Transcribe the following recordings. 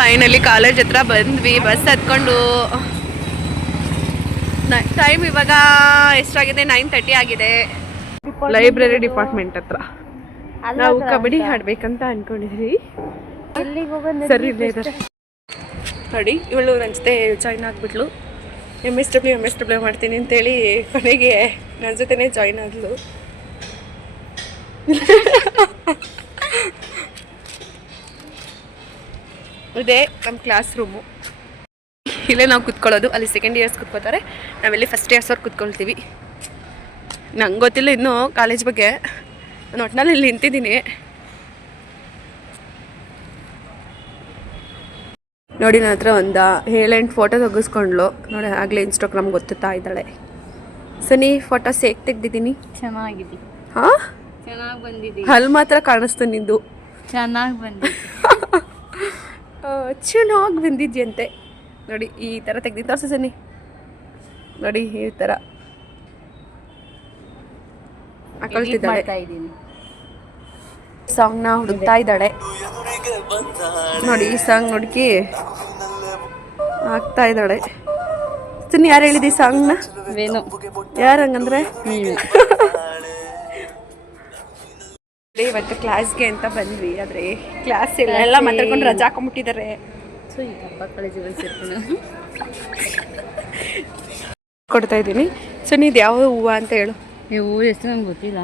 Finally college ಹತ್ರ ಬಂದ್ವಿ. Bus ಹತ್ಕೊಂಡು ಟೈಮ್ ಇವಾಗ ಎಷ್ಟಾಗಿದೆ? 9:30 ಆಗಿದೆ. ಲೈಬ್ರರಿ ಡಿಪಾರ್ಟ್ಮೆಂಟ್ ಹತ್ರ ನಾವು ಕಬಡ್ಡಿ ಆಡ್ಬೇಕಂತ ಅನ್ಕೊಂಡಿದ್ವಿ. ಸರಿ ಇಲ್ಲೇ ನೋಡಿ, ಇವಳು ನನ್ನ ಜೊತೆ ಜಾಯ್ನ್ ಆಗಿಬಿಟ್ಲು. MS W ಮಾಡ್ತೀನಿ ಅಂತೇಳಿ ಕೊನೆಗೆ ನನ್ನ ಜೊತೆನೇ ಜಾಯ್ನ್ ಆದ್ಲು. ಇದೇ ನಮ್ಮ ಕ್ಲಾಸ್ ರೂಮು. ಇಲ್ಲೇ ನಾವು ಕುತ್ಕೊಳ್ಳೋದು. ಅಲ್ಲಿ ಸೆಕೆಂಡ್ ಇಯರ್ಸ್ ಕುತ್ಕೋತಾರೆ, ನಾವೆಲ್ಲಿ ಫಸ್ಟ್ ಇಯರ್ಸ್ ಅವ್ರು ಕುತ್ಕೊಳ್ತೀವಿ. ನಂಗೆ ಗೊತ್ತಿಲ್ಲ ಇನ್ನೂ ಕಾಲೇಜ್ ಬಗ್ಗೆ. ನಾನು ಒಟ್ಟಿನಲ್ಲಿ ಇಲ್ಲಿ ನಿಂತಿದ್ದೀನಿ. ನೋಡಿ, ನನ್ನ ಹತ್ರ ಒಂದು 7-8 ಫೋಟೋ ತೆಗೆಸ್ಕೊಂಡ್ಲು. ನೋಡಿ, ಆಗಲೇ ಇನ್ಸ್ಟಾಗ್ರಾಮ್ ಗೊತ್ತುತ್ತಾ ಇದ್ದಾಳೆ. ಸನಿ ಫೋಟೋಸ್ ಹೇಗೆ ತೆಗ್ದಿದ್ದೀನಿ? ಚೆನ್ನಾಗಿದೆ. ಹಾಂ, ಚೆನ್ನಾಗಿ ಬಂದಿದೆ. ಅಲ್ಲಿ ಮಾತ್ರ ಕಾಣಿಸ್ತು ನಿಂದು. ಚೆನ್ನಾಗಿ ಬಂದಿದೆ. ಚೆನ್ನಾಗಿ ಬಂದಿದ್ಯಂತೆ. ನೋಡಿ, ಈ ಥರ ತೆಗ್ದು ತೋರಿಸು ಸನಿ. ನೋಡಿ, ಈ ಥರ ಹಾಕೊಳ್ತಿದ್ದಾಳೆ. ಸಾಂಗ್ನ ಹುಡುಕ್ತಾ ಇದ್ದಾಳೆ. ನೋಡಿ, ಈ ಸಾಂಗ್ ಹುಡುಕಿ ಹಾಕ್ತಾ ಇದ್ದಾಳೆ. ಸನಿ, ಯಾರು ಹೇಳಿದಿ ಸಾಂಗ್ನ? ವೇಣು. ಯಾರು ಹಂಗಂದ್ರೆ? ಇವತ್ತು ಕ್ಲಾಸ್ಗೆ ಅಂತ ಬಂದ್ವಿ, ಆದರೆ ಕ್ಲಾಸ್ ಇಲ್ಲ, ಎಲ್ಲ ಮಾತಾಡ್ಕೊಂಡು ರಜಾ ಹಾಕೊಂಡ್ಬಿಟ್ಟಿದ್ದಾರೆ. ಸೊ ಈ ಹಬ್ಬ ಕಾಲೇಜಿಗೆ ಸೇರ್ಕೊಂಡು ಕೊಡ್ತಾ ಇದ್ದೀನಿ. ಸೊ ಇದು ಯಾವ ಹೂವು ಅಂತ ಹೇಳು. ಈ ಹೂವು ಹೆಸರು ನಂಗೆ ಗೊತ್ತಿಲ್ಲ,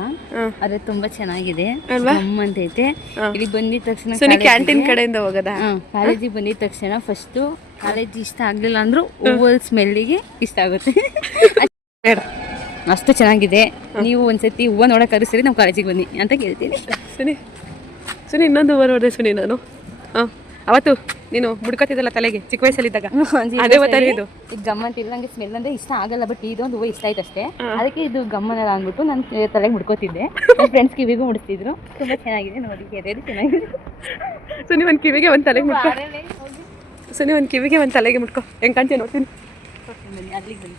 ಆದರೆ ತುಂಬಾ ಚೆನ್ನಾಗಿದೆ. ಅಂತೈತೆ. ಇಲ್ಲಿ ಬಂದಿದ ತಕ್ಷಣ ಕ್ಯಾಂಟೀನ್ ಕಡೆಯಿಂದ ಹೋಗೋದಾ? ಕಾಲೇಜಿಗೆ ಬಂದಿದ ತಕ್ಷಣ ಫಸ್ಟು ಕಾಲೇಜ್ ಇಷ್ಟ ಆಗಲಿಲ್ಲ ಅಂದ್ರೂ ಹೂವು ಸ್ಮೆಲ್ಲಿಗೆ ಇಷ್ಟ ಆಗುತ್ತೆ. ಅಷ್ಟು ಚೆನ್ನಾಗಿದೆ. ನೀವು ಒಂದ್ಸತಿ ಹೂವು ನೋಡೋಕ್ಕಾದ್ರೂ ಸರಿ ನಮ್ಮ ಕಾಲೇಜಿಗೆ ಬನ್ನಿ ಅಂತ ಕೇಳ್ತೀನಿ. ಸುನಿ ಇನ್ನೊಂದು ಹೂವು ನೋಡಿದೆ ಸುನಿ ನಾನು. ಅವತ್ತು ನೀನು ಮುಡ್ಕೊತಿದ್ದಲ್ಲ ತಲೆಗೆ ಚಿಕ್ಕ ವಯಸ್ಸಲ್ಲಿದ್ದಾಗ, ಅದೇ ಗೊತ್ತಾನೆ ಇದು. ಇದು ಗಮ್ಮಂತ ಇಲ್ಲ, ನಂಗೆ ಸ್ಮೆಲ್ ಅಂದರೆ ಇಷ್ಟ ಆಗಲ್ಲ, ಬಟ್ ಇದೊಂದು ಹೂವು ಇಷ್ಟ ಆಯ್ತು ಅಷ್ಟೇ. ಅದಕ್ಕೆ ಇದು ಗಮ್ಮನಲ್ಲ ಅಂದ್ಬಿಟ್ಟು ನಾನು ತಲೆಗೆ ಮುಡ್ಕೋತಿದ್ದೆ. ನನ್ನ ಫ್ರೆಂಡ್ಸ್ ಕಿವಿಗೂ ಮುಡಿಸ್ತಿದ್ರು. ತುಂಬ ಚೆನ್ನಾಗಿದೆ ನೋಡಿ, ಎದೆದು ಚೆನ್ನಾಗಿದೆ. ಸುನಿ ಒಂದು ಕಿವಿಗೆ ಒಂದು ತಲೆಗೆ ಮುಡ್ಕೊ. ಸುನಿ ಒಂದು ಕಿವಿಗೆ ಒಂದು ತಲೆಗೆ ಮುಡ್ಕೊ. ಹೆಂಗೆ ಕಾಣ್ತೀಯ ನೋಡ್ತೀನಿ. ಬನ್ನಿ, ಅಲ್ಲಿಗೆ ಬನ್ನಿ.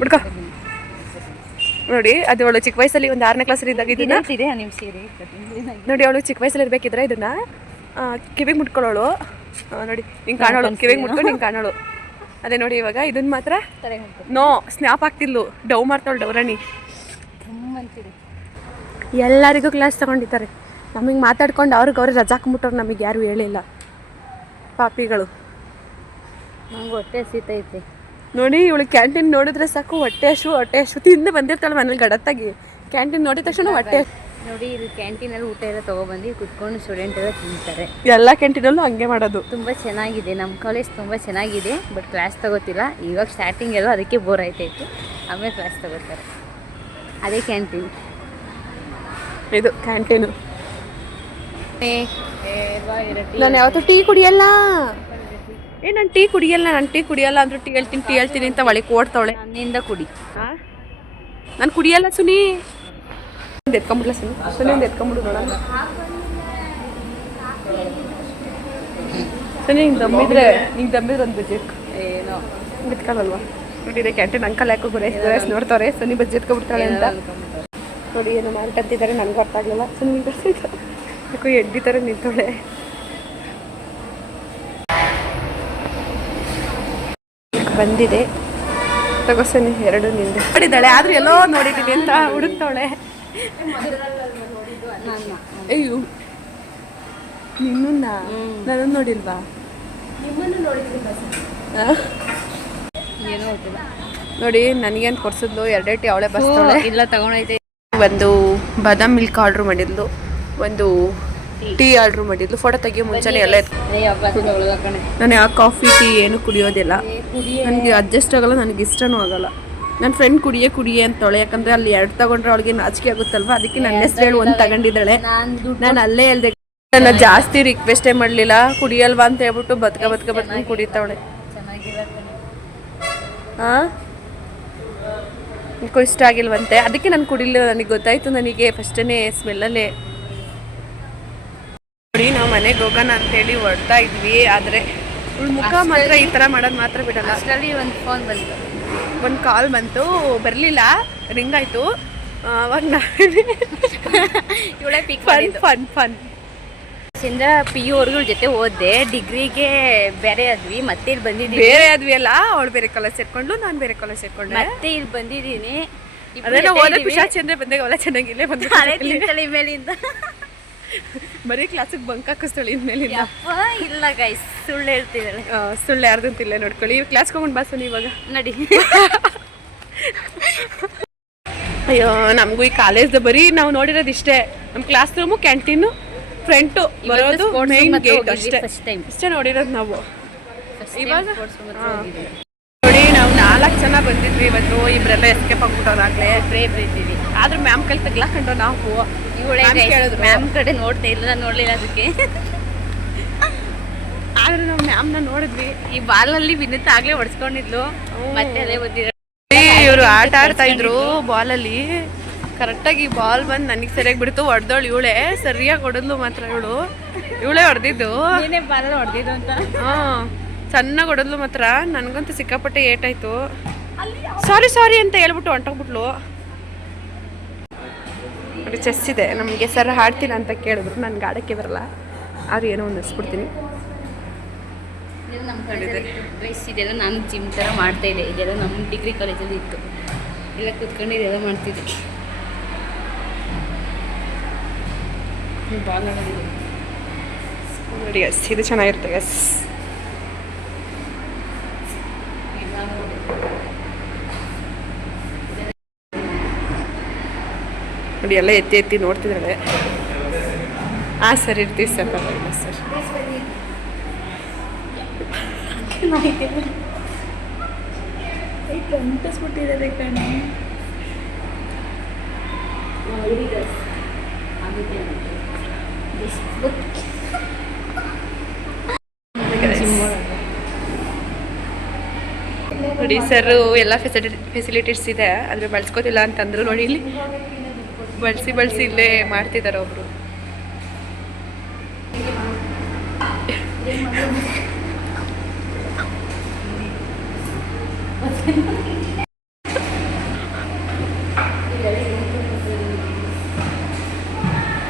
ಮುಡ್ಕೊ. ನೋಡಿ, ಅದು ಅವಳು ಚಿಕ್ಕ ವಯಸ್ಸಲ್ಲಿ ಒಂದು 6ನೇ ಕ್ಲಾಸಲ್ಲಿ ಇದ್ದಾಗ ಇದನ್ನ ನೋಡಿ, ಅವಳು ಚಿಕ್ಕ ವಯಸ್ಸಲ್ಲಿ ಇರ್ಬೇಕಿದ್ರೆ ಇದನ್ನ ಕಿವಿಗೆ ಮುಟ್ಕೊಳ್ಳೋಳು. ನೋಡಿ, ಹಿಂಗೆ ಕಾಣೋಳು, ಕಿವಿಗೆ ಮುಟ್ಕೊಂಡು ಹಿಂಗೆ ಕಾಣೋಳು. ಅದೇ ನೋಡಿ, ಇವಾಗ ಇದನ್ನ ಮಾತ್ರ ನೋ ಸ್ನ್ಯಾಪ್ ಆಗ್ತಿದ್ಲು. ಡವ್ ಮಾಡ್ತಾಳು ಡವ್ರಾಣಿ. ಎಲ್ಲರಿಗೂ ಕ್ಲಾಸ್ ತಗೊಂಡಿದ್ದಾರೆ. ನಮಗೆ ಮಾತಾಡ್ಕೊಂಡು ಅವ್ರಿಗೆ ರಜಾ ಹಾಕ್ಬಿಟ್ಟವ್ರು, ನಮಗೆ ಯಾರು ಹೇಳಿಲ್ಲ. ಪಾಪಿಗಳು. ನಂಗೆ ಹೊಟ್ಟೆ ಹಸಿತೈತೆ. ನೋಡಿ, ಇವಳು ಕ್ಯಾಂಟೀನ್ ನೋಡಿದ್ರೆ ಸಾಕು ಹೊಟ್ಟೆ ಹಸು ತಿಂದು ಬಂದಿರ್ತಾಳೆ ಮನೇಲಿ ಗಡತ್ತಾಗಿ. ಕ್ಯಾಂಟೀನ್ ನೋಡಿದ ತಕ್ಷಣ ಹೊಟ್ಟೆ. ನೋಡಿ, ಇಲ್ಲಿ ಕ್ಯಾಂಟೀನಲ್ಲಿ ಊಟ ಎಲ್ಲ ತೊಗೊಬಂದು ಕುತ್ಕೊಂಡು ಸ್ಟೂಡೆಂಟ್ ಎಲ್ಲ ತಿಂತಾರೆ. ಎಲ್ಲ ಕ್ಯಾಂಟೀನಲ್ಲೂ ಹಂಗೆ ಮಾಡೋದು. ತುಂಬ ಚೆನ್ನಾಗಿದೆ ನಮ್ಮ ಕಾಲೇಜ್, ತುಂಬ ಚೆನ್ನಾಗಿದೆ. ಬಟ್ ಕ್ಲಾಸ್ ತಗೋತಿಲ್ಲ ಇವಾಗ. ಸ್ಟಾರ್ಟಿಂಗ್ ಎಲ್ಲ ಅದಕ್ಕೆ ಬೋರ್ ಆಯ್ತಾಯಿತ್ತು, ಆಮೇಲೆ ಕ್ಲಾಸ್ ತಗೋತಾರೆ. ಅದೇ ಕ್ಯಾಂಟೀನ್. ಇದು ಕ್ಯಾಂಟೀನು. ನಾನು ಯಾವತ್ತೂ ಟೀ ಕುಡಿಯಲ್ಲ. ನಾನು ಟೀ ಕುಡಿಯಲ್ಲ ಅಂದ್ರೂ ಟೀ ಹೇಳ್ತೀನಿ ಅಂತ ಒಳಗೆ ಓಡ್ತಾವಳೆ. ನನ್ನಿಂದ ಕುಡಿ. ನಾನು ಕುಡಿಯಲ್ಲ ಸುನಿ. ಎತ್ಕೊಂಬಿಡ್ಲ ಸುನಿ ಒಂದು ಎತ್ಕೊಂಬಿಡು ನೋಡೋಣ. ಸುನಿ ಹಿಂಗೆ ದಮ್ಮಿದ್ರೆ ಒಂದು ಬಜ್ಜಿ ಏನೋ ಎತ್ಕೊಳ್ಳಲ್ವಾ? ನೋಡಿದೆ ಕ್ಯಾಂಟೀನ್ ಅಂಕಲ್ ಯಾಕೋ ಗುರೇಸ್ ನೋಡ್ತಾವ್ರೆ. ಸುನಿ ಬಜ್ಜಿ ಎತ್ಕೊಂಡ್ಬಿಡ್ತಾಳೆ ಅಂತ. ನೋಡಿ, ಏನು ಮಾಡ್ಕಂತಿದ್ದಾರೆ, ನನಗೂ ಅರ್ಥ ಆಗಲಿಲ್ಲ. ಸುನಿ ಯಾಕೋ ಎಡ್ಡಿ ಥರ ನಿಂತವಳೆ. ಬಂದಿದೆ ತಗೋಸನಿ, 2 ನಿಂದೆ ನೋಡಿದ್ದಾಳೆ. ಆದ್ರೂ ಎಲ್ಲೋ ನೋಡಿದ್ದೀನಿ ಅಂತ ಹುಡುಕ್ತಾವಳೆ. ಅಯ್ಯೋ, ನಿನ್ನ ನಾನು ನೋಡಿಲ್ವಾ? ಏನೋ ಗೊತ್ತಿಲ್ಲ. ನೋಡಿ, ನನಗೇನು ಕೊಡ್ಸಿದ್ಲು 2 ಟೀ ಅವಳೆ ಬಸ್ತಾಳೆ. ಇಲ್ಲ ತಗೊಂಡೈತೆ. ಒಂದು ಬಾದಾಮ್ ಮಿಲ್ಕ್ ಆರ್ಡ್ರ್ ಮಾಡಿದ್ಲು, ಒಂದು ಟೀ ಆರ್ಡ್ರ್ ಮಾಡಿದ್ಲು. ಫೋಟೋ ತೆಗಿಯೋ ಮುಂಚೆನೇ ಎಲ್ಲ ನಾನು ಯಾವ ಕಾಫಿ ಟೀ ಏನು ಕುಡಿಯೋದಿಲ್ಲ. ನನಗೆ ಅಡ್ಜಸ್ಟ್ ಆಗಲ್ಲ, ನನಗೆ ಇಷ್ಟನೂ ಆಗಲ್ಲ. ನನ್ನ ಫ್ರೆಂಡ್ ಕುಡಿಯೇ ಅಂತವಳೆ. ಯಾಕಂದರೆ ಅಲ್ಲಿ 2 ತಗೊಂಡ್ರೆ ಅವಳಿಗೆ ನಾಚಿಕೆ ಆಗುತ್ತಲ್ವ, ಅದಕ್ಕೆ ನನ್ನ ಹೆಸರು ಹೇಳಿ 1 ತಗೊಂಡಿದ್ದಾಳೆ. ನಾನು ಅಲ್ಲೇ ಹೇಳ್ದೆ, ನನ್ನ ಜಾಸ್ತಿ ರಿಕ್ವೆಸ್ಟೇ ಮಾಡಲಿಲ್ಲ. ಕುಡಿಯಲ್ವಾ ಅಂತ ಹೇಳ್ಬಿಟ್ಟು ಬದ್ಕೊಂಡು ಕುಡಿತಾವಳೆ. ಹಾಂ, ನನಗೂ ಇಷ್ಟ ಆಗಿಲ್ವಂತೆ, ಅದಕ್ಕೆ ನಾನು ಕುಡಿಲಿಲ್ಲ. ನನಗೆ ಗೊತ್ತಾಯಿತು, ನನಗೆ ಫಸ್ಟೇ ಸ್ಮೆಲ್ಲಲ್ಲೇ. ನೋಡಿ, ನಾವು ಮನೆಗೆ ಹೋಗೋಣ ಅಂತೇಳಿ ಹೊರಡ್ತಾ ಇದ್ವಿ. ಆದರೆ ಮುಖ ಮಾತ್ರ ಈ ಥರ ಮಾಡೋದು ಮಾತ್ರ ಬಿಡಲ್ಲ. ಅಷ್ಟರಲ್ಲಿ ಒಂದು ಫೋನ್ ಬಂತು, ಒಂದು ಕಾಲ್ ಬಂತು, ಬರಲಿಲ್ಲ, ರಿಂಗ್ ಆಯಿತು. ಅವಾಗ ಇವಳೇ ಪಿಕ್ ಫನ್ ಇಂದ PU ಅವ್ರಗಳ ಜೊತೆ ಓದಿದೆ, ಡಿಗ್ರಿಗೆ ಬೇರೆ ಆದ್ವಿ, ಮತ್ತೆ ಇಲ್ಲಿ ಬಂದಿದ್ದೀವಿ. ಬೇರೆ ಆದ್ವಿ ಅಲ್ಲ, ಅವಳು ಬೇರೆ ಕಾಲೇಜ್ ಸೇರ್ಕೊಂಡು ನಾನು ಬೇರೆ ಕಾಲೇಜ್ ಸೇರ್ಕೊಂಡೆ, ಮತ್ತೆ ಇಲ್ಲಿ ಬಂದಿದ್ದೀನಿ. ಅದೇ ನಾವು ಓದೋ ಪಿಶಾಚಿ ಅಂದ್ರೆ ಬಂದಾಗ ಅವಳ ಚೆನ್ನಾಗಿಲ್ಲೇ ಬಂದು ಮೇಲಿಂದ ಬರೀ ಕ್ಲಾಸಿಗೆ ಬಂಕ್ ಹಾಕಿಸ್ತಳಿ ಇನ್ಮೇಲಿಂದ. ಇಲ್ಲ ಗೈಸ್, ಸುಳ್ಳು ಹೇಳ್ತಿದ್ದಾಳೆ. ಸುಳ್ಳು ಯಾರ್ದಂತಿಲ್ಲ ನೋಡ್ಕೊಳ್ಳಿ. ಕ್ಲಾಸ್ಗೆ ಹೋಗ್ಕೊಂಡು ಬಾಸು ಇವಾಗ ನಡಿ. ಅಯ್ಯೋ, ನಮಗೂ ಈ ಕಾಲೇಜ್ದು ಬರೀ ನಾವು ನೋಡಿರೋದು ಇಷ್ಟೇ. ನಮ್ಮ ಕ್ಲಾಸ್ ರೂಮು, ಕ್ಯಾಂಟೀನು, ಫ್ರಂಟು ಬರೋದು, ಮೈನ್ ಗೇಟ್ ಅಷ್ಟೇ ಇಷ್ಟೇ ನೋಡಿರೋದು ನಾವು. ಇವಾಗ ನೋಡಿ, ನಾವು 4 ಜನ ಬಂದಿದ್ವಿ ಇವತ್ತು. ಇಬ್ಬರೆಲ್ಲ ಎಸ್ಕೇಪ್ ಆಗ್ಬಿಟ್ಟವ್ರಾಗ್ಲೇ ಇದ್ದೀವಿ. ಆದ್ರೂ ಮ್ಯಾಮ್ ಕೈ ತಗ್ಲಾಕೊಂಡು ನಾವು ಕೇಳಿದ್ರು, ಮ್ಯಾಮ್ ಕಡೆ ನೋಡ್ತಾ ಇಲ್ಲ, ನೋಡ್ಲಿಲ್ಲ ಅದಕ್ಕೆ. ಆದ್ರೆ ನಾವು ಮ್ಯಾಮ್ನ ನೋಡಿದ್ವಿ. ಈ ಬಾಲಲ್ಲಿ ವಿನಿತ ಆಗ್ಲೇ ಹೊಡ್ಸ್ಕೊಂಡಿದ್ಲು, ಮತ್ತೆ ಅದೇ ಬಂದಿದ್ರು. ಇವರು ಆಟ ಆಡ್ತಾ ಇದ್ರು ಬಾಲಲ್ಲಿ. ಕರೆಕ್ಟಾಗಿ ಬಾಲ್ ಬಂದು ನನಗೆ ಸರಿಯಾಗಿ ಬಿಡ್ತು, ಹೊಡೆದವಳು ಇವಳೆ, ಸರಿಯಾಗಿ ಹೊಡೆದ್ಲು ಮಾತ್ರ ಇವಳೇ ಹೊಡೆದಿದ್ದು. ಬಾಲ್ ಹೊಡೆದಿದ್ದು ಅಂತ. ಚೆನ್ನಾಗಿ ಹೊಡೆದ್ಲು ಮಾತ್ರ. ನನಗಂತೂ ಸಿಕ್ಕಾಪಟ್ಟೆ ಏಟಾಯ್ತು. ಸಾರಿ ಅಂತ ಹೇಳ್ಬಿಟ್ಟು ಹೊಂಟೋಗ್ಬಿಟ್ಲು. ನೋಡಿ, ಚೆಸ್ ಇದೆ ನಮಗೆ. ಸರ್ ಹಾಡ್ತೀನಿ ಅಂತ ಕೇಳಿದ್ರು, ನನಗೆ ಆಡೋಕ್ಕೆ ಬರಲ್ಲ, ಆದ್ರೆ ಏನೋ ಒಂದು ಹಸ್ಬಿಡ್ತೀನಿ. ನಮ್ಮ ಇದೆಲ್ಲ ನಾನು ಜಿಮ್ ಥರ ಮಾಡ್ತಾ ಇದ್ದೆ. ಇದೆಲ್ಲ ನಮ್ಮ ಡಿಗ್ರಿ ಕಾಲೇಜಲ್ಲಿ ಇತ್ತು. ಎಲ್ಲ ಕೂತ್ಕೊಂಡು ಇದೆಲ್ಲ ಮಾಡ್ತಿದ್ದೆ. ಬಾಲ್ ಆಡೋದಿದೆ ನೋಡಿ ಎಸ್, ಇದು ಚೆನ್ನಾಗಿರುತ್ತೆ ಎಸ್. ನೋಡಿ ಎಲ್ಲ ಎತ್ತಿ ನೋಡ್ತಿದ್ದಾಳೆ. ಸರ್ ಇರ್ತೀವಿ ಸರ್, ಪರವಾಗಿಲ್ಲ ಸರ್. ಕಂಟಿಸ್ಬಿಟ್ಟಿದ್ದಾರೆ ಕಣೆ. ನೋಡಿ ಸರ್, ಎಲ್ಲ ಫೆಸಿಲಿಟೀಸ್ ಇದೆ, ಆದರೆ ಬಳಸ್ಕೋತಿಲ್ಲ ಅಂತಂದ್ರು. ನೋಡಿ ಇಲ್ಲಿ ಬಳಸಿ ಇಲ್ಲೇ ಮಾಡ್ತಿದ್ದಾರೆ ಒಬ್ರು.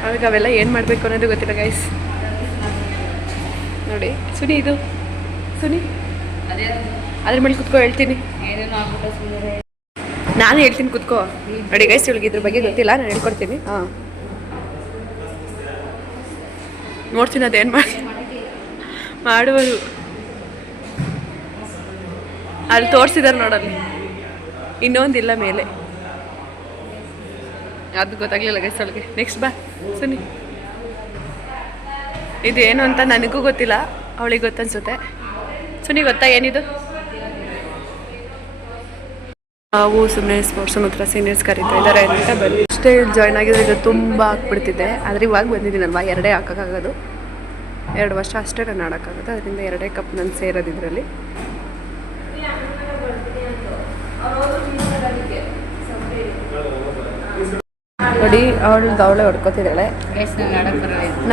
ಅವಾಗ ಅವೆಲ್ಲ ಏನು ಮಾಡಬೇಕು ಅನ್ನೋದು ಗೊತ್ತಿಲ್ಲ ಗೈಸ್. ನೋಡಿ ಸುನಿ, ಇದು ಸುನಿ ಅದ್ರ ಮೇಲೆ ಕುತ್ಕೋ, ಹೇಳ್ತೀನಿ. ನಾನು ಹೇಳ್ತೀನಿ ಕುತ್ಕೋ. ನೋಡಿ ಗೈಸ್, ಇವಳಿಗೆ ಇದ್ರ ಬಗ್ಗೆ ಗೊತ್ತಿಲ್ಲ, ನಾನು ಹೇಳ್ಕೊಡ್ತೀನಿ. ನೋಡ್ತೀನಿ ಅದೇನು ಮಾಡುವರು. ಅಲ್ಲಿ ತೋರಿಸಿದಾರೆ ನೋಡಲ್ಲಿ, ಇನ್ನೊಂದಿಲ್ಲ ಮೇಲೆ. ಅದು ಗೊತ್ತಾಗ್ಲಿಲ್ಲ ಗೈಸ್ ಅವಳಿಗೆ. ನೆಕ್ಸ್ಟ್ ಬಾ ಸುನಿ. ಇದೇನು ಅಂತ ನನಗೂ ಗೊತ್ತಿಲ್ಲ, ಅವಳಿಗೆ ಗೊತ್ತನ್ಸುತ್ತೆ. ಸುನಿ ಗೊತ್ತಾ ಏನಿದು? ನಾವು ಸುಮ್ಮನೆ ಸ್ಪೋರ್ಟ್ಸ್ ಹತ್ರ ಸೀನಿಯರ್ಸ್ ಕರೀತಾ ಇದ್ದಾರೆ ಅಂತ ಬಂದು ಇಷ್ಟೇ ಜಾಯ್ನ್ ಆಗಿದ್ರೆ ಇದು ತುಂಬ ಆಗ್ಬಿಡ್ತಿದೆ. ಆದರೆ ಇವಾಗ ಬಂದಿದ್ದೀನಲ್ವಾ, 2 ಹಾಕೋಕ್ಕಾಗೋದು. 2 ವರ್ಷ ಅಷ್ಟೇ ನಾನು ಆಡೋಕ್ಕಾಗೋದು, ಅದರಿಂದ 2 ಕಪ್ ನಾನು ಸೇರೋದು ಇದರಲ್ಲಿ. ನೋಡಿ ಅವಳೇ ಹೊಡ್ಕೋತಿದ್ದಾಳೆ.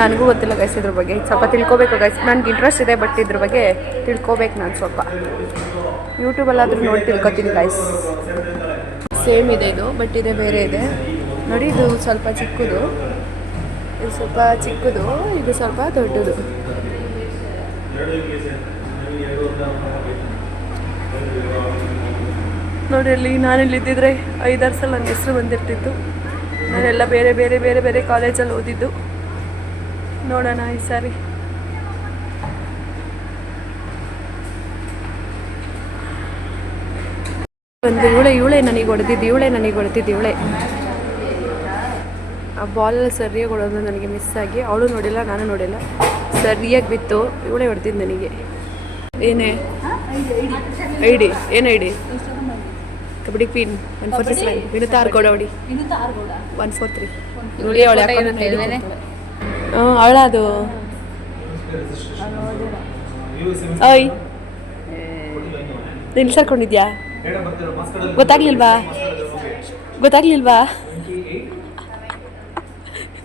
ನನಗೂ ಗೊತ್ತಿಲ್ಲ ಗೈಸ್ ಇದ್ರ ಬಗ್ಗೆ, ಸ್ವಲ್ಪ ತಿಳ್ಕೊಬೇಕು ಗೈಸ್. ನನಗೆ ಇಂಟ್ರೆಸ್ಟ್ ಇದೆ, ಬಟ್ ಇದ್ರ ಬಗ್ಗೆ ತಿಳ್ಕೊಬೇಕು ನಾನು ಸ್ವಲ್ಪ. ಯೂಟ್ಯೂಬಲ್ಲಾದರೂ ನೋಡಿ ತಿಳ್ಕೊತೀನಿ ಗೈಸ್. ಸೇಮ್ ಇದೆ ಇದು, ಬಟ್ ಇದೆ ಬೇರೆ ಇದೆ. ನೋಡಿ, ಇದು ಸ್ವಲ್ಪ ಚಿಕ್ಕದು, ಇದು ಸ್ವಲ್ಪ ಚಿಕ್ಕದು, ಇದು ಸ್ವಲ್ಪ ದೊಡ್ಡದು. ನೋಡಿ ಅಲ್ಲಿ ನಾನಿಲ್ಲಿದ್ದಿದ್ರೆ 5-6 ಸಲ ನನ್ನ ಹೆಸರು ಬಂದಿರ್ತಿತ್ತು. ನಾನೆಲ್ಲ ಬೇರೆ ಬೇರೆ ಬೇರೆ ಬೇರೆ ಕಾಲೇಜಲ್ಲಿ ಓದಿದ್ದು. ನೋಡೋಣ ಈ ಸಾರಿ. ಒಂದು ಇವಳೆ ನನಗೆ ಹೊಡೆದಿದ್ದು ಇವಳೆ. ಆ ಬಾಲೆಲ್ಲ ಸರಿಯಾಗಿ ಹೊಡೋದು ನನಗೆ ಮಿಸ್ ಆಗಿ, ಅವಳು ನೋಡಿಲ್ಲ, ನಾನು ನೋಡಿಲ್ಲ, ಸರಿಯಾಗಿ ಬಿತ್ತು. ಇವಳೆ ಹೊಡೆದಿದ್ದು ನನಗೆ. ಏನೇ ಐಡಿ? ಏನು ಐಡಿ? ಕಬಡ್ಡಿ ಕ್ವೀನ್ 143 ವಿನುತಾ ಆರ್ಗೌಡ ಹೊಡಿ. 143 ನೋಡಿ ಅವಳು ಅವಳ ಅದು. ಓಯ್, ನೀನು ಸರ್ಕೊಂಡಿದ್ಯಾ? ಗೊತ್ತಾಗ್ಲಿಲ್ವಾ?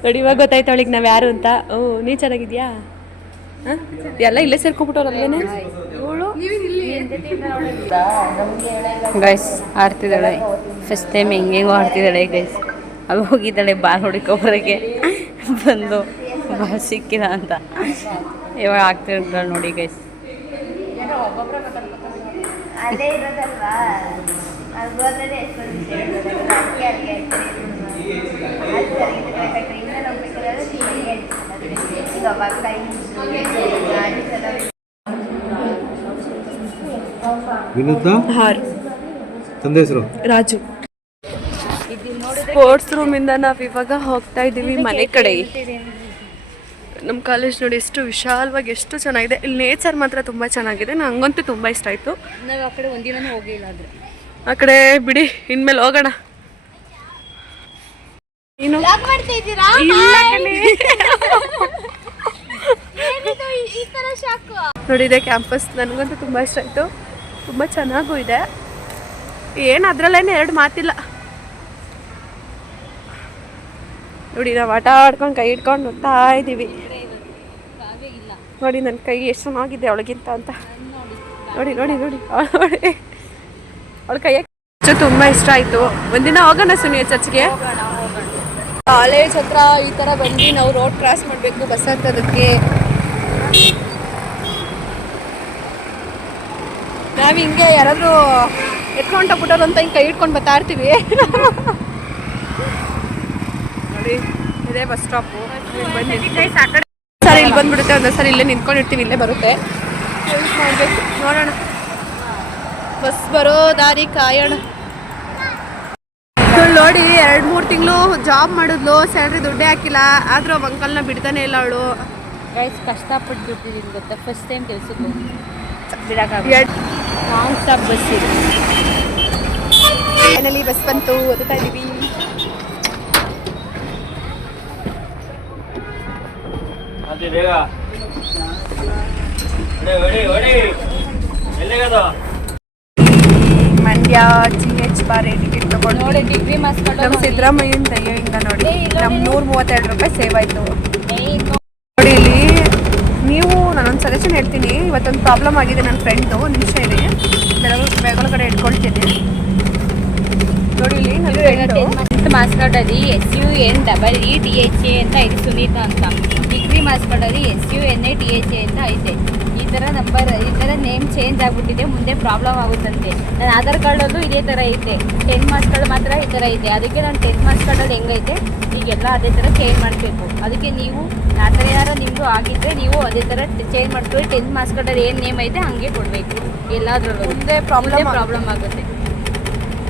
ನೋಡಿ ಇವಾಗ ಗೊತ್ತಾಯ್ತು ಅವಳಿಗೆ ನಾವು ಯಾರು ಅಂತ. ನೀ ಚೆನ್ನಾಗಿದ್ಯಾ? ಎಲ್ಲ ಇಲ್ಲೇ ಸೇರ್ಕೊಂಡ್ಬಿಟ್ಟವ್ರಲ್ವೇನೆ ಇವಳು. ಗೈಸ್ ಆಡ್ತಿದ್ದಾಳೆ, ಫಸ್ಟ್ ಟೈಮ್ ಹೆಂಗೆಂಗೋ ಆಡ್ತಿದ್ದಾಳೆ ಗೈಸ್. ಅಲ್ಲಿ ಹೋಗಿದ್ದಾಳೆ ಬಾಲ್ ಹೊಡಿಕೋಬರಕ್ಕೆ ಬಂದು ಬಸ್ ಸಿಕ್ಕಿಲ್ಲ ಅಂತ ಇವಾಗ ಆಗ್ತಿರ್ತಾಳೆ ನೋಡಿ ಗೈಸ್. ಅಲ್ಲೇ ಇರೋದಲ್ವಾ ಅದು ಹೋದ್ರೆ ಎಷ್ಟೊಂದು ಟ್ರೈನಲ್ಲಿ ಹೋಗ್ಬೇಕಾದ್ರೆ ಈಗ ಕೈ ವಿನುದ್ಧ ಹಾರ್ ತಂದೆ ಹೆಸರು ರಾಜು. ಸ್ಪೋರ್ಟ್ಸ್ ರೂಮಿಂದ ನಾವು ಇವಾಗ ಹೋಗ್ತಾ ಇದ್ದೀವಿ ಮನೆ ಕಡೆ. ನಮ್ಮ ಕಾಲೇಜ್ ನೋಡಿ ಎಷ್ಟು ವಿಶಾಲವಾಗಿ ಎಷ್ಟು ಚೆನ್ನಾಗಿದೆ. ಇಲ್ಲಿ ನೇಚರ್ ಮಾತ್ರ ತುಂಬ ಚೆನ್ನಾಗಿದೆ. ನಂಗಂತೂ ತುಂಬ ಇಷ್ಟ ಆಯಿತು. ನಾವು ಆ ಕಡೆ ಒಂದಿನೂ ಹೋಗಿಲ್ಲ ಆದರೆ ಆ ಕಡೆ ಬಿಡಿ, ಇನ್ಮೇಲೆ ಹೋಗೋಣ. ನೀನು ನೋಡಿ ಇದೆ ಕ್ಯಾಂಪಸ್. ನನಗಂತೂ ತುಂಬ ಇಷ್ಟ ಆಯಿತು. ತುಂಬ ಚೆನ್ನಾಗೂ ಇದೆ. ಏನು ಅದರಲ್ಲೇನು ಎರಡು ಮಾತಿಲ್ಲ. ನೋಡಿ ನಾವು ಆಟ ಆಡ್ಕೊಂಡು ಕೈ ಇಟ್ಕೊಂಡು ಹೋಗ್ತಾ ಇದ್ದೀವಿ. ನೋಡಿ ನನ್ನ ಕೈ ಎಷ್ಟು ಚೆನ್ನಾಗಿದೆ ಅವಳಿಗಿಂತ ಅಂತ. ನೋಡಿ ನೋಡಿ ನೋಡಿ ನೋಡಿ ಅವಳ ಕೈಯ ತುಂಬ ಇಷ್ಟ ಆಯಿತು. ಒಂದಿನ ಹೋಗೋಣ ಸುನಿಯ ಚರ್ಚ್ಗೆ. ಕಾಲೇಜ್ ಹತ್ರ ಈ ಥರ ಬಂದು ನಾವು ರೋಡ್ ಕ್ರಾಸ್ ಮಾಡಬೇಕು ಬಸ್ ಹತ್ತೋದಕ್ಕೆ. ನಾವು ಹಿಂಗೆ ಯಾರಾದರೂ ಎತ್ಕೊಂಡು ಬಿಟ್ಟೋರು ಅಂತ ಹಿಂಗೆ ಕೈ ಇಟ್ಕೊಂಡು ಬರ್ತಾ ಇರ್ತೀವಿ. ನೋಡಿ ಇದೇ ಬಸ್ ಸ್ಟಾಪು. ಸರಿ ಇಲ್ಲಿ ಬಂದ್ಬಿಡುತ್ತೆ. ಒಂದೊಂದು ಸರಿ ಇಲ್ಲೇ ನಿಂತ್ಕೊಂಡಿರ್ತೀವಿ, ಇಲ್ಲೇ ಬರುತ್ತೆ. ಮಾಡಬೇಕು, ನೋಡೋಣ. ಬಸ್ ಬರೋ ದಾರಿ ಕಾಯೋಣ. ನೋಡಿ 2-3 ತಿಂಗಳು ಜಾಬ್ ಮಾಡಿದ್ಲು, ಸ್ಯಾಲ್ರಿ ದುಡ್ಡೇ ಹಾಕಿಲ್ಲ. ಆದರೂ ಅಂಕಲ್ನ ಬಿಡ್ತಾನೆ ಇಲ್ಲ ಅವಳು. ಗೈಸ್ ಕಷ್ಟಪಟ್ಟು ದುಡ್ಡಿದ್ದೀನಿ ಗೊತ್ತಾ. ಫಸ್ಟ್ ಟೈಮ್ ಕೆಲ್ಸಕ್ಕೆ ಹೋಗಿ ಬಿಡೋಕ್ಕಾಗ ನಾನ್ ಸ್ಟಾಪ್ ಬಸ್ ಇದೆ. ಫೈನಲಿ ಬಸ್ ಬಂತು, ಓದುತ್ತಾ ಇದ್ದೀವಿ. ಮಂಡ್ಯ GH ಬಾರಿ ಟಿಕೆಟ್ ತಗೊಂಡು ನೋಡಿ ಡಿಗ್ರಿ ಮಾರ್ಕ್ಸ್ ನಮ್ಮ ಸಿದ್ದರಾಮಯ್ಯನ ದಯೆಯಿಂದ ನೋಡಿ ನಮ್ಮ 132 ರೂಪಾಯಿ ಸೇವ್ ಆಯಿತು. ನೋಡಿ ಇಲ್ಲಿ ನೀವು ನಾನೊಂದು ಸಜೆಷನ್ ಹೇಳ್ತೀನಿ. ಇವತ್ತೊಂದು ಪ್ರಾಬ್ಲಮ್ ಆಗಿದೆ ನನ್ನ ಫ್ರೆಂಡ್ದು. ನಿಮಿಷ ಇದೆ ಬೆಳಗೊಳಗಡೆ ಇಟ್ಕೊಳ್ತೀನಿ. ನೋಡಿ ಇಲ್ಲಿ ನನ್ನ ಫ್ರೆಂಡು ಮಾರ್ಕ್ಸ್ ಕಾರ್ಡಲ್ಲಿ SUNEETHA ಅಂತ ಇದೆ, ಸುನೀತಾ ಅಂತ. ಡಿಗ್ರಿ ಮಾರ್ಕ್ಸ್ ಕಾರ್ಡಲ್ಲಿ SUNATHA ಅಂತ ಐತೆ. ಈ ಥರ ನಂಬರ್, ಈ ಥರ ನೇಮ್ ಚೇಂಜ್ ಆಗಿಬಿಟ್ಟಿದೆ, ಮುಂದೆ ಪ್ರಾಬ್ಲಮ್ ಆಗುತ್ತಂತೆ. ನನ್ನ ಆಧಾರ್ ಕಾರ್ಡಲ್ಲೂ ಇದೇ ಥರ ಐತೆ. 10 ಮಾರ್ಕ್ಸ್ ಕಾರ್ಡ್ ಮಾತ್ರ ಈ ಥರ ಐತೆ. ಅದಕ್ಕೆ ನಾನು 10 ಮಾರ್ಕ್ಸ್ ಕಾರ್ಡಲ್ಲಿ ಹೆಂಗೈತೆ ಈಗೆಲ್ಲ ಅದೇ ಥರ ಚೇಂಜ್ ಮಾಡಬೇಕು. ಅದಕ್ಕೆ ನೀವು ಆ ಥರ ಏನಾರು ನಿಮ್ಮದು ಆಗಿದ್ದರೆ ನೀವು ಅದೇ ಥರ ಚೇಂಜ್ ಮಾಡ್ಕೊಳ್ಳಿ. 10 ಮಾರ್ಕ್ಸ್ ಕಾರ್ಡಲ್ಲಿ ಏನು ನೇಮ್ ಐತೆ ಹಂಗೆ ಕೊಡಬೇಕು. ಎಲ್ಲಾದ್ರಲ್ಲೂ ಮುಂದೆ ಪ್ರಾಬ್ಲಮ್ ಆಗುತ್ತೆ.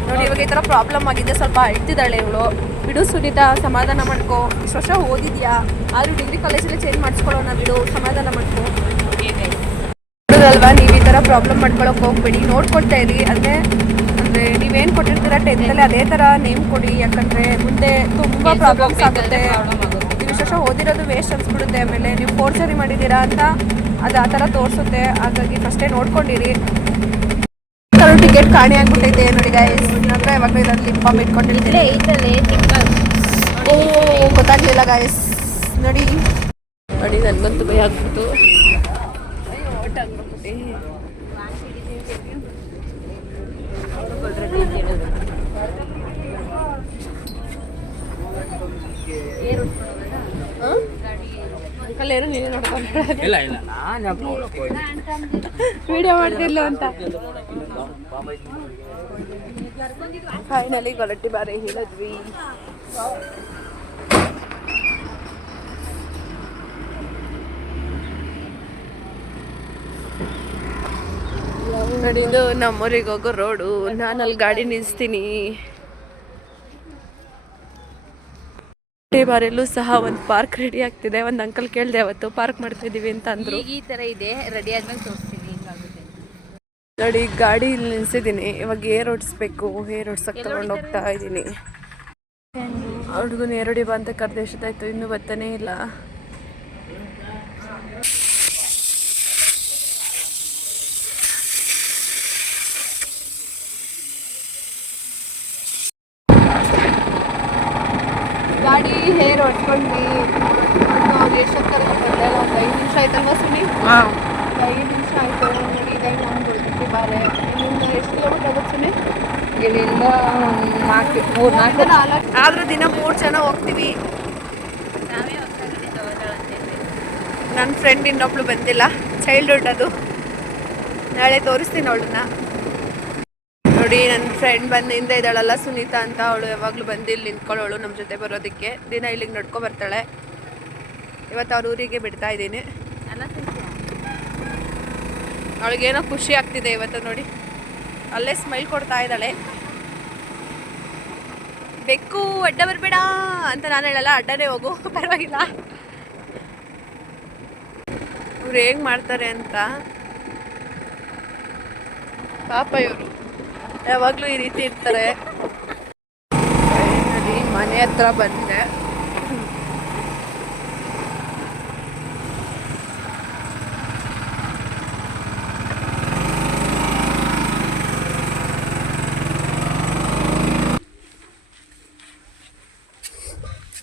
ನೋಡಿ ಇವಾಗ ಈ ಥರ ಪ್ರಾಬ್ಲಮ್ ಆಗಿದೆ. ಸ್ವಲ್ಪ ಅಳ್ತಿದ್ದಾಳೆ ಇವಳು. ಬಿಡು ಸುನೀತಾ, ಸಮಾಧಾನ ಮಾಡ್ಕೊ. ಇಷ್ಟು ವರ್ಷ ಓದಿದ್ಯಾ, ಆದರೂ ಡಿಗ್ರಿ ಕಾಲೇಜಲ್ಲೇ ಚೇಂಜ್ ಮಾಡಿಸ್ಕೊಳ್ಳೋಣ. ಬಿಡು, ಸಮಾಧಾನ ಮಾಡ್ಕೊ. ನೋಡೋದಲ್ವಾ, ನೀವು ಈ ಥರ ಪ್ರಾಬ್ಲಮ್ ಮಾಡ್ಕೊಳಕ್ಕೆ ಹೋಗ್ಬೇಡಿ. ನೋಡ್ಕೊಳ್ತಾ ಇರಿ. ಅಂದರೆ ನೀವೇನು ಕೊಟ್ಟಿರ್ತೀರ 10th ಅದೇ ಥರ ನೇಮ್ ಕೊಡಿ. ಯಾಕಂದರೆ ಮುಂದೆ ತುಂಬ ಪ್ರಾಬ್ಲಮ್ಸ್ ಆಗುತ್ತೆ. ನೀವು ಇಷ್ಟು ವರ್ಷ ಓದಿರೋದು ವೇಸ್ಟ್ ಅನ್ಸ್ಬಿಡುತ್ತೆ. ಆಮೇಲೆ ನೀವು ಫೋರ್ಜರಿ ಮಾಡಿದ್ದೀರಾ ಅಂತ ಅದು ಆ ಥರ ತೋರಿಸುತ್ತೆ. ಹಾಗಾಗಿ ಫಸ್ಟೇ ನೋಡ್ಕೊಂಡಿರಿ. ಟಿಕೆಟ್ ಕಾಣಿ ಆಗ್ಬಿಟ್ಟೈತೆ ನೋಡಿ ಗೈಸ್. ಹತ್ರ ಯಾವಾಗ ಇದರಲ್ಲಿ ಲಿಂಪಂಪ್ ಇಟ್ಕೊಂಡಿರ್ತೀನಿ. ಓ ಗೊತ್ತಾಗ್ಲಿಲ್ಲ ಗೈಸ್. ನೋಡಿ ನೋಡಿ ನನಗಂತೂ ಭಯ ಆಗ್ಬಿಟ್ಟು ಓಟ್ ಆಗ್ಬಿಟ್ಟು. ಅಂಕಲ್ ಏನು ನೀನು ನೋಡ್ಕೊಂಡು ವಿಡಿಯೋ ಮಾಡ್ತಿರ್ಲು ಅಂತ. ಫೈನಲಿ ಗೊರಟ್ಟಿ ಬಾರಿ ಹೇಳಿದ್ವಿ. ನೋಡಿ ಇದು ನಮ್ಮೂರಿಗೆ ಹೋಗೋ ರೋಡು. ನಾನು ಅಲ್ಲಿ ಗಾಡಿ ನಿಲ್ಲಿಸ್ತೀನಿ. ಬಾರಲ್ಲೂ ಸಹ ಒಂದು ಪಾರ್ಕ್ ರೆಡಿ ಆಗ್ತಿದೆ. ಒಂದು ಅಂಕಲ್ ಕೇಳಿದೆ ಅವತ್ತು ಪಾರ್ಕ್ ಮಾಡ್ತಾ ಇದೀವಿ ಅಂತ ಅಂದ್ರು. ಈ ಥರ ಇದೆ, ರೆಡಿ ಆದ್ಮೇಲೆ ತೋರಿಸ್ತೀನಿ. ನೋಡಿ ಗಾಡಿ ಇಲ್ಲಿ ನಿಲ್ಸಿದ್ದೀನಿ. ಇವಾಗ ಏರ್ ಓಡಿಸ್ಬೇಕು. ಏರ್ ಓಡ್ಸಕ್ಕೆ ತಗೊಂಡು ಹೋಗ್ತಾ ಇದ್ದೀನಿ. ಅವ್ರಿಗೂ ನೇರಡಿ ಬಾ ಅಂತ ಕರೆದು ಎಷ್ಟಾಯ್ತು, ಇನ್ನೂ ಬರ್ತಾನೆ ಇಲ್ಲ. ಗಾಡಿ ಹೇರ್ ಹೊಡ್ಕೊಂಡ್ವಿ. ಅವ್ರು ಎಷ್ಟೊತ್ತರ ಬಂದಲ್ಲ, ಒಂದು 5 ನಿಮಿಷ ಆಯ್ತಲ್ವಾ ಸುನಿ? 5 ನಿಮಿಷ ಆಯಿತು. ನೋಡಿ ಇದಾಗ ನಮ್ಮ ಗುಡ್ಡಕ್ಕೆ ಬಾರೆ. ಇಲ್ಲಿಂದ ಎಷ್ಟು ಕಿಲೋಮೀಟರ್ ಆಗುತ್ತೆ ಸುನಿ? ಇಲ್ಲಿಂದ 4 ಆದರೂ ಆದರೂ ದಿನ 3 ಜನ ಹೋಗ್ತೀವಿ. ನಾವೇ ಹೊಸಗಡೆ ತಗೋತಾಳಂತೆ. ನನ್ನ ಫ್ರೆಂಡ್ ಇನ್ನೊಬ್ಳು ಬಂದಿಲ್ಲ, ಚೈಲ್ಡ್ಹುಡ್ ಅದು. ನಾಳೆ ತೋರಿಸ್ತೀನಿ ಅವಳನ್ನ. ನೋಡಿ ನನ್ನ ಫ್ರೆಂಡ್ ಬಂದು ಹಿಂದೆ ಇದ್ದಾಳಲ್ಲ ಸುನೀತಾ ಅಂತ, ಅವಳು ಯಾವಾಗಲೂ ಬಂದು ಇಲ್ಲಿ ನಿಂತ್ಕೊಳ್ಳೋಳು ನಮ್ಮ ಜೊತೆ ಬರೋದಕ್ಕೆ. ದಿನ ಇಲ್ಲಿಗೆ ನಡ್ಕೊ ಬರ್ತಾಳೆ. ಇವತ್ತು ಅವ್ರ ಊರಿಗೆ ಬಿಡ್ತಾ ಇದ್ದೀನಿ. ಅವಳಿಗೇನೋ ಖುಷಿ ಆಗ್ತಿದೆ ಇವತ್ತು ನೋಡಿ, ಅಲ್ಲೇ ಸ್ಮೈಲ್ ಕೊಡ್ತಾ ಇದ್ದಾಳೆ. ಬೆಕ್ಕು ಅಡ್ಡ ಬರಬೇಡ ಅಂತ ನಾನು ಹೇಳಲ್ಲ, ಅಡ್ಡನೇ ಹೋಗು ಪರವಾಗಿಲ್ಲ. ಇವ್ರು ಹೇಗೆ ಮಾಡ್ತಾರೆ ಅಂತ ಪಾಪ, ಇವರು ಯಾವಾಗಲೂ ಈ ರೀತಿ ಇರ್ತಾರೆ. ಮನೆ ಹತ್ರ ಬಂದೆ.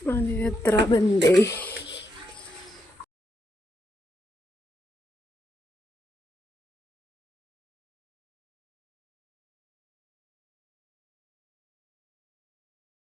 ಮನೆ ಹತ್ರ ಬಂದೆ.